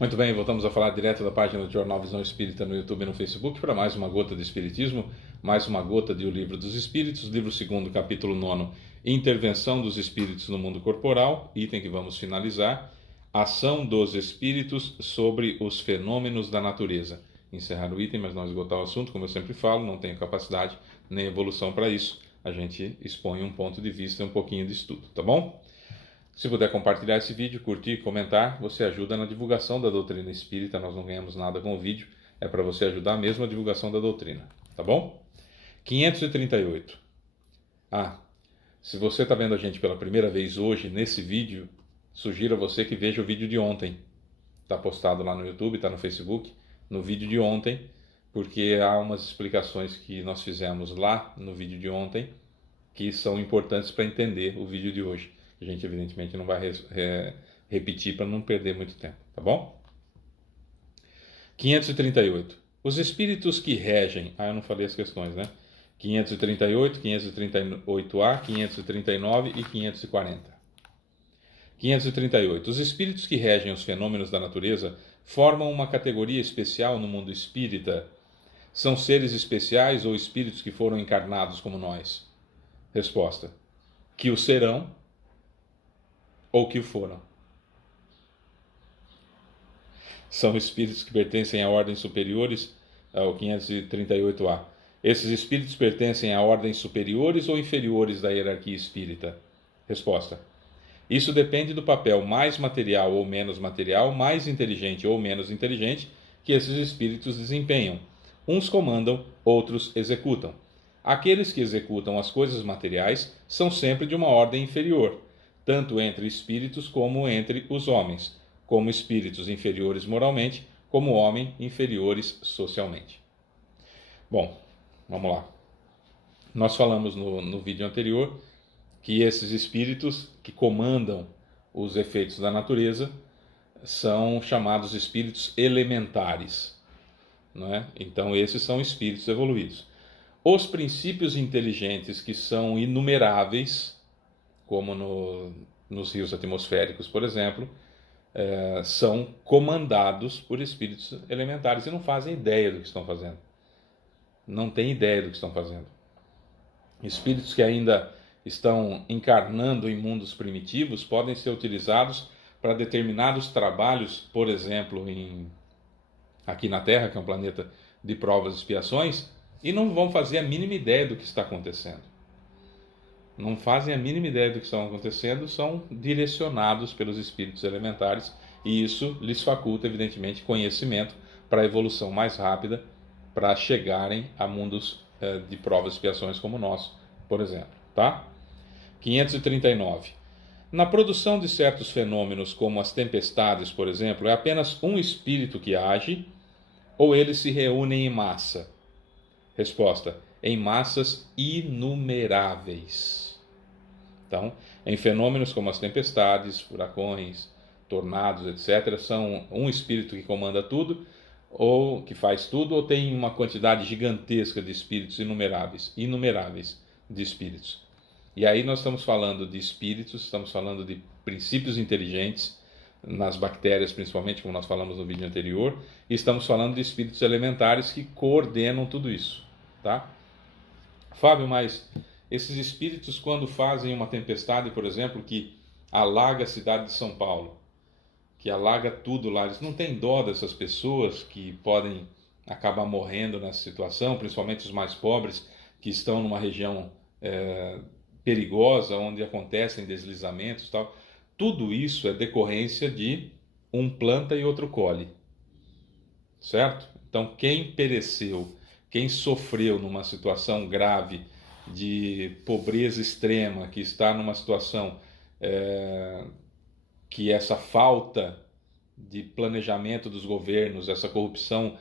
Muito bem, voltamos a falar direto da página do Jornal Visão Espírita no YouTube e no Facebook para mais uma gota de Espiritismo, mais uma gota de O Livro dos Espíritos, livro 2º, capítulo 9, Intervenção dos Espíritos no Mundo Corporal, item que vamos finalizar, Ação dos Espíritos sobre os Fenômenos da Natureza. Encerrar o item, mas não esgotar o assunto, como eu sempre falo, não tenho capacidade nem evolução para isso. A gente expõe um ponto de vista e um pouquinho de estudo, tá bom? Se puder compartilhar esse vídeo, curtir, comentar, você ajuda na divulgação da doutrina espírita. Nós não ganhamos nada com o vídeo, é para você ajudar mesmo a divulgação da doutrina, tá bom? 538. Se você está vendo a gente pela primeira vez hoje nesse vídeo, sugiro a você que veja o vídeo de ontem. Está postado lá no YouTube, está no Facebook, no vídeo de ontem, porque há umas explicações que nós fizemos lá no vídeo de ontem que são importantes para entender o vídeo de hoje. A gente, evidentemente, não vai repetir para não perder muito tempo, tá bom? 538. Os espíritos que regem... eu não falei as questões, né? 538, 538A, 539 e 540. 538. Os espíritos que regem os fenômenos da natureza formam uma categoria especial no mundo espírita. São seres especiais ou espíritos que foram encarnados como nós? Resposta: que o serão ou que o foram. São espíritos que pertencem a ordens superiores, ao 538A. Esses espíritos pertencem a ordens superiores ou inferiores da hierarquia espírita? Resposta: isso depende do papel mais material ou menos material, mais inteligente ou menos inteligente, que esses espíritos desempenham. Uns comandam, outros executam. Aqueles que executam as coisas materiais são sempre de uma ordem inferior, tanto entre espíritos como entre os homens, como espíritos inferiores moralmente, como homens inferiores socialmente. Bom, vamos lá. Nós falamos no vídeo anterior que esses espíritos que comandam os efeitos da natureza são chamados espíritos elementares, não é? Então esses são espíritos evoluídos. Os princípios inteligentes, que são inumeráveis, como nos rios atmosféricos, por exemplo, são comandados por espíritos elementares e não fazem ideia do que estão fazendo. Não têm ideia do que estão fazendo. Espíritos que ainda estão encarnando em mundos primitivos podem ser utilizados para determinados trabalhos, por exemplo, aqui na Terra, que é um planeta de provas e expiações, e não vão fazer a mínima ideia do que está acontecendo. Não fazem a mínima ideia do que está acontecendo, são direcionados pelos espíritos elementares, e isso lhes faculta, evidentemente, conhecimento para a evolução mais rápida, para chegarem a mundos de provas e expiações como o nosso, por exemplo. Tá? 539. Na produção de certos fenômenos, como as tempestades, por exemplo, é apenas um espírito que age, ou eles se reúnem em massa? Resposta: em massas inumeráveis. Então, em fenômenos como as tempestades, furacões, tornados, etc., são um espírito que comanda tudo, ou que faz tudo, ou tem uma quantidade gigantesca de espíritos inumeráveis de espíritos. E aí nós estamos falando de espíritos, estamos falando de princípios inteligentes, nas bactérias principalmente, como nós falamos no vídeo anterior, e estamos falando de espíritos elementares que coordenam tudo isso. Tá? Fábio, mas esses espíritos, quando fazem uma tempestade, por exemplo, que alaga a cidade de São Paulo, que alaga tudo lá, eles não têm dó dessas pessoas que podem acabar morrendo nessa situação, principalmente os mais pobres, que estão numa região perigosa, onde acontecem deslizamentos e tal. Tudo isso é decorrência de um planta e outro colhe. Certo? Então, quem pereceu, quem sofreu numa situação grave de pobreza extrema, que está numa situação que essa falta de planejamento dos governos, essa corrupção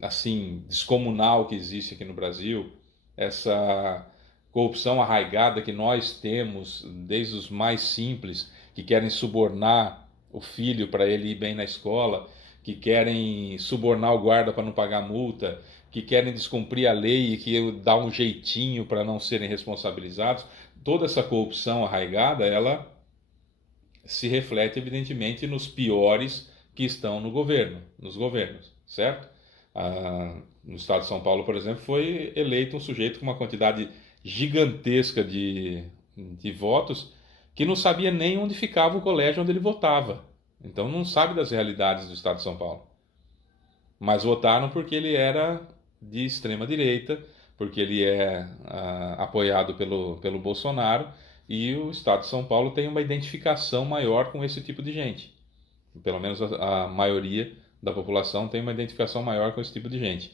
assim descomunal que existe aqui no Brasil, essa corrupção arraigada que nós temos, desde os mais simples, que querem subornar o filho para ele ir bem na escola, que querem subornar o guarda para não pagar multa, que querem descumprir a lei e que dá um jeitinho para não serem responsabilizados. Toda essa corrupção arraigada, ela se reflete evidentemente nos piores que estão no governo, nos governos, certo? No estado de São Paulo, por exemplo, foi eleito um sujeito com uma quantidade gigantesca de votos que não sabia nem onde ficava o colégio onde ele votava. Então não sabe das realidades do estado de São Paulo. Mas votaram porque ele era de extrema direita, porque ele é apoiado pelo Bolsonaro, e o estado de São Paulo tem uma identificação maior com esse tipo de gente. Pelo menos a maioria da população tem uma identificação maior com esse tipo de gente,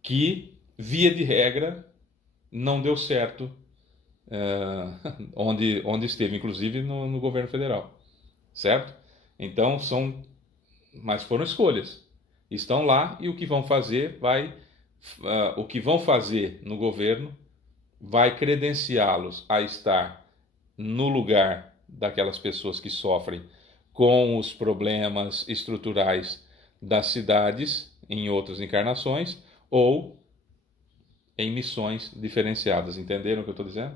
que, via de regra, não deu certo onde esteve, inclusive no governo federal, certo? Então mas foram escolhas. Estão lá e o que vão fazer o que vão fazer no governo vai credenciá-los a estar no lugar daquelas pessoas que sofrem com os problemas estruturais das cidades em outras encarnações ou em missões diferenciadas. Entenderam o que eu estou dizendo?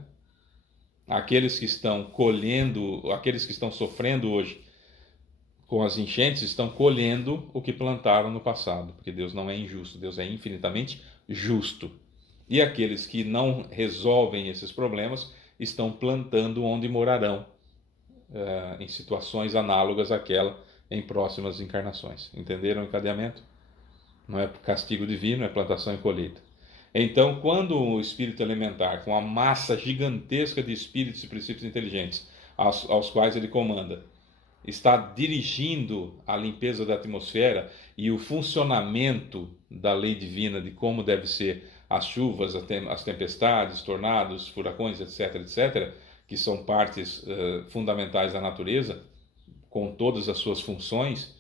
Aqueles que estão aqueles que estão sofrendo hoje com as enchentes, estão colhendo o que plantaram no passado, porque Deus não é injusto, Deus é infinitamente justo. E aqueles que não resolvem esses problemas estão plantando onde morarão, em situações análogas àquela em próximas encarnações. Entenderam o encadeamento? Não é castigo divino, é plantação e colheita. Então, quando o espírito elementar, com a massa gigantesca de espíritos e princípios inteligentes aos quais ele comanda, está dirigindo a limpeza da atmosfera e o funcionamento da lei divina de como deve ser as chuvas, as tempestades, tornados, furacões, etc., etc., que são partes fundamentais da natureza, com todas as suas funções,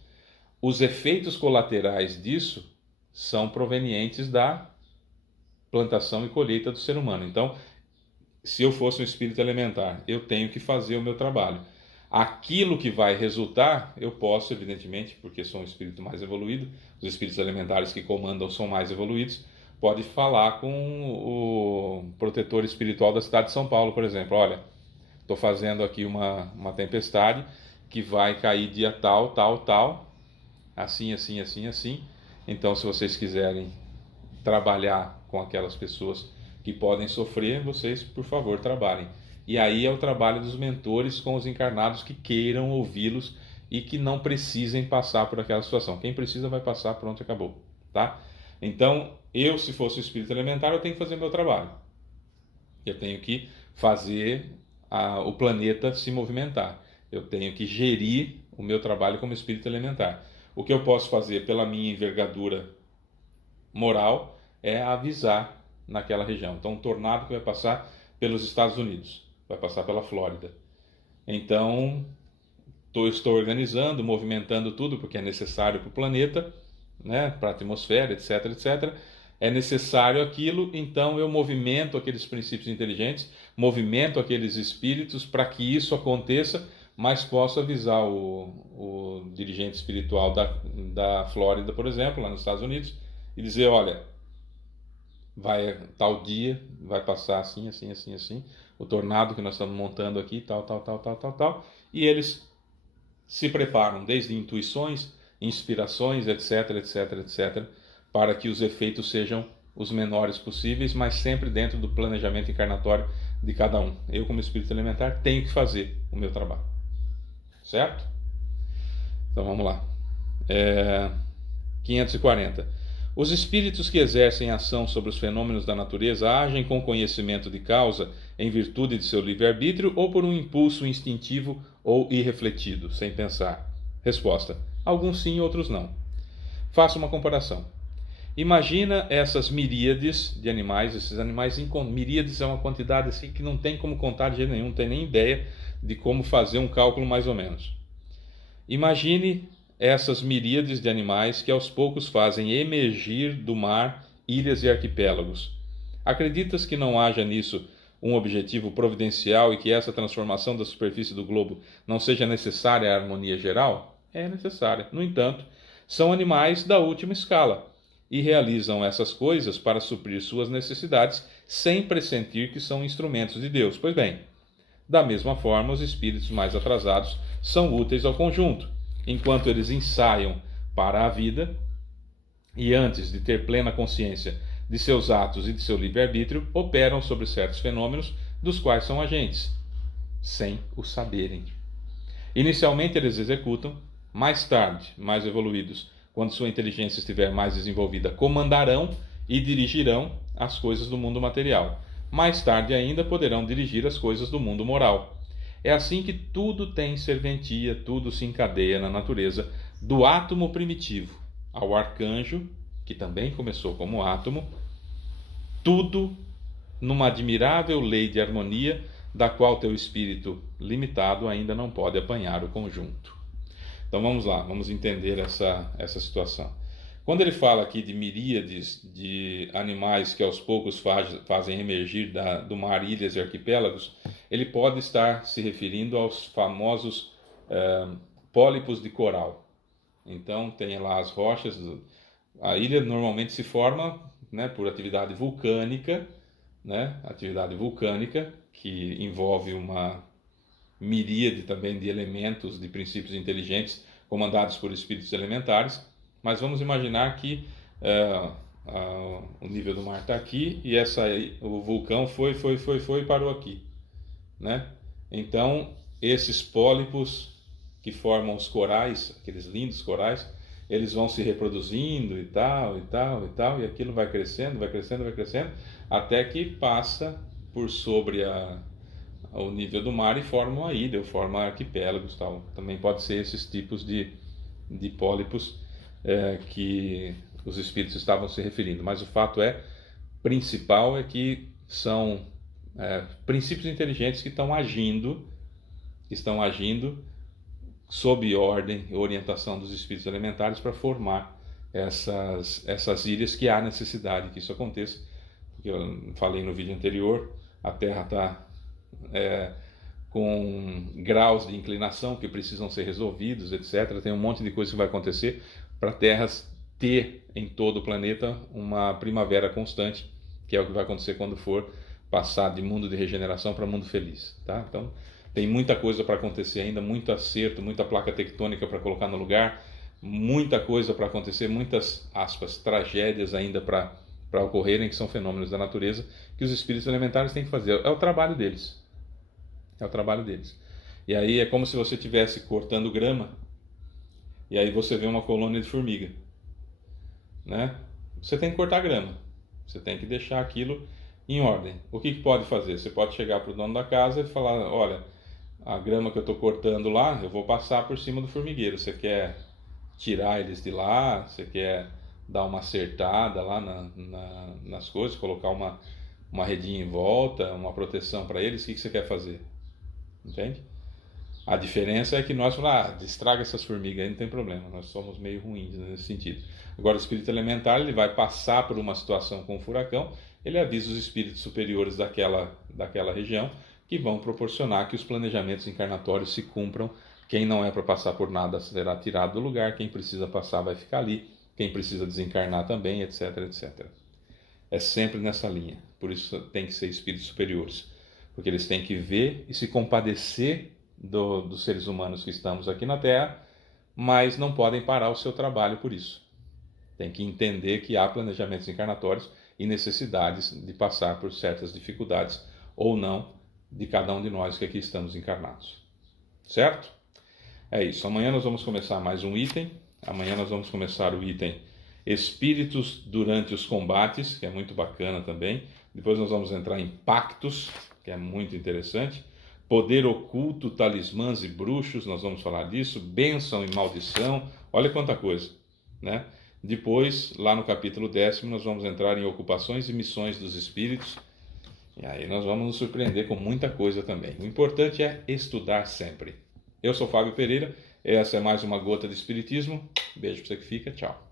os efeitos colaterais disso são provenientes da plantação e colheita do ser humano. Então, se eu fosse um espírito elementar, eu tenho que fazer o meu trabalho. Aquilo que vai resultar, eu posso, evidentemente, porque sou um espírito mais evoluído, os espíritos elementares que comandam são mais evoluídos, pode falar com o protetor espiritual da cidade de São Paulo, por exemplo. Olha, estou fazendo aqui uma tempestade que vai cair dia tal, tal, tal, assim, assim, assim, assim. Então, se vocês quiserem trabalhar com aquelas pessoas que podem sofrer, vocês, por favor, trabalhem. E aí é o trabalho dos mentores com os encarnados que queiram ouvi-los e que não precisem passar por aquela situação. Quem precisa vai passar, pronto, acabou, tá? Então, eu, se fosse o espírito elementar, eu tenho que fazer meu trabalho. Eu tenho que fazer o planeta se movimentar. Eu tenho que gerir o meu trabalho como espírito elementar. O que eu posso fazer pela minha envergadura moral é avisar naquela região. Então, um tornado que vai passar pelos Estados Unidos, vai passar pela Flórida. Então, estou organizando, movimentando tudo, porque é necessário para o planeta, né, para a atmosfera, etc, etc. É necessário aquilo, então eu movimento aqueles princípios inteligentes, movimento aqueles espíritos para que isso aconteça, mas posso avisar o dirigente espiritual da Flórida, por exemplo, lá nos Estados Unidos, e dizer, olha, vai tal dia, vai passar assim, assim, assim, assim, o tornado que nós estamos montando aqui, tal, tal, tal, tal, tal, tal, e eles se preparam desde intuições, inspirações, etc, etc, etc, para que os efeitos sejam os menores possíveis, mas sempre dentro do planejamento encarnatório de cada um. Eu, como espírito elementar, tenho que fazer o meu trabalho. Certo? Então vamos lá. 540. Os espíritos que exercem ação sobre os fenômenos da natureza agem com conhecimento de causa em virtude de seu livre-arbítrio ou por um impulso instintivo ou irrefletido, sem pensar? Resposta: alguns sim, outros não. Faça uma comparação. Imagina essas miríades de animais, esses animais, miríades é uma quantidade assim que não tem como contar de jeito nenhum, não tem nem ideia de como fazer um cálculo mais ou menos. Imagine essas miríades de animais que aos poucos fazem emergir do mar ilhas e arquipélagos. Acreditas que não haja nisso um objetivo providencial e que essa transformação da superfície do globo não seja necessária à harmonia geral? É necessária. No entanto, são animais da última escala e realizam essas coisas para suprir suas necessidades sem pressentir que são instrumentos de Deus. Pois bem, da mesma forma, os espíritos mais atrasados são úteis ao conjunto. enquanto eles ensaiam para a vida e antes de ter plena consciência de seus atos e de seu livre-arbítrio, operam sobre certos fenômenos dos quais são agentes, sem o saberem. Inicialmente eles executam, mais tarde, mais evoluídos, quando sua inteligência estiver mais desenvolvida, comandarão e dirigirão as coisas do mundo material. Mais tarde ainda poderão dirigir as coisas do mundo moral. É assim que tudo tem serventia, tudo se encadeia na natureza, do átomo primitivo ao arcanjo, que também começou como átomo, tudo numa admirável lei de harmonia, da qual teu espírito limitado ainda não pode apanhar o conjunto. Então vamos lá, vamos entender essa situação. Quando ele fala aqui de miríades de animais que aos poucos fazem emergir do mar ilhas e arquipélagos, ele pode estar se referindo aos famosos pólipos de coral. Então tem lá as rochas, a ilha normalmente se forma, né, por atividade vulcânica, que envolve uma miríade também de elementos, de princípios inteligentes comandados por espíritos elementares. Mas vamos imaginar que o nível do mar está aqui e o vulcão foi e parou aqui, né? Então, esses pólipos que formam os corais, aqueles lindos corais, eles vão se reproduzindo e tal, e aquilo vai crescendo, até que passa por sobre o nível do mar e forma uma ilha, ou forma arquipélagos, tal. Também pode ser esses tipos de pólipos que os espíritos estavam se referindo, mas o fato principal é que são princípios inteligentes que estão agindo sob ordem e orientação dos espíritos elementares para formar essas ilhas, que há necessidade que isso aconteça, porque eu falei no vídeo anterior, a Terra está com graus de inclinação que precisam ser resolvidos, etc. Tem um monte de coisa que vai acontecer para a Terra ter em todo o planeta uma primavera constante, que é o que vai acontecer quando for passar de mundo de regeneração para mundo feliz, tá? Então tem muita coisa para acontecer ainda, muito acerto, muita placa tectônica para colocar no lugar, muita coisa para acontecer, muitas, aspas, tragédias ainda para ocorrerem, que são fenômenos da natureza, que os espíritos elementares têm que fazer. É o trabalho deles. E aí é como se você estivesse cortando grama, e aí você vê uma colônia de formiga, né? Você tem que cortar grama, você tem que deixar aquilo em ordem. O que pode fazer? Você pode chegar para o dono da casa e falar: olha, a grama que eu estou cortando lá, eu vou passar por cima do formigueiro. Você quer tirar eles de lá? Você quer dar uma acertada lá nas coisas, colocar uma redinha em volta, uma proteção para eles? O que você quer fazer? Entende? A diferença é que nós falamos: destraga essas formigas aí, não tem problema, nós somos meio ruins nesse sentido. Agora o espírito elementar, ele vai passar por uma situação com um furacão, ele avisa os espíritos superiores daquela região, que vão proporcionar que os planejamentos encarnatórios se cumpram. Quem não é para passar por nada será tirado do lugar, quem precisa passar vai ficar ali, quem precisa desencarnar também, etc, etc. É sempre nessa linha. Por isso tem que ser espíritos superiores, porque eles têm que ver e se compadecer dos seres humanos que estamos aqui na Terra, mas não podem parar o seu trabalho por isso. Tem que entender que há planejamentos encarnatórios e necessidades de passar por certas dificuldades ou não de cada um de nós que aqui estamos encarnados. Certo? É isso. Amanhã nós vamos começar mais um item. Amanhã nós vamos começar o item Espíritos durante os combates, que é muito bacana também. Depois nós vamos entrar em Pactos, que é muito interessante. Poder oculto, talismãs e bruxos, nós vamos falar disso. Bênção e maldição, olha quanta coisa, né? Depois, lá no capítulo 10º, nós vamos entrar em ocupações e missões dos espíritos. E aí nós vamos nos surpreender com muita coisa também. O importante é estudar sempre. Eu sou Fábio Pereira, essa é mais uma Gota de Espiritismo. Beijo para você que fica, tchau.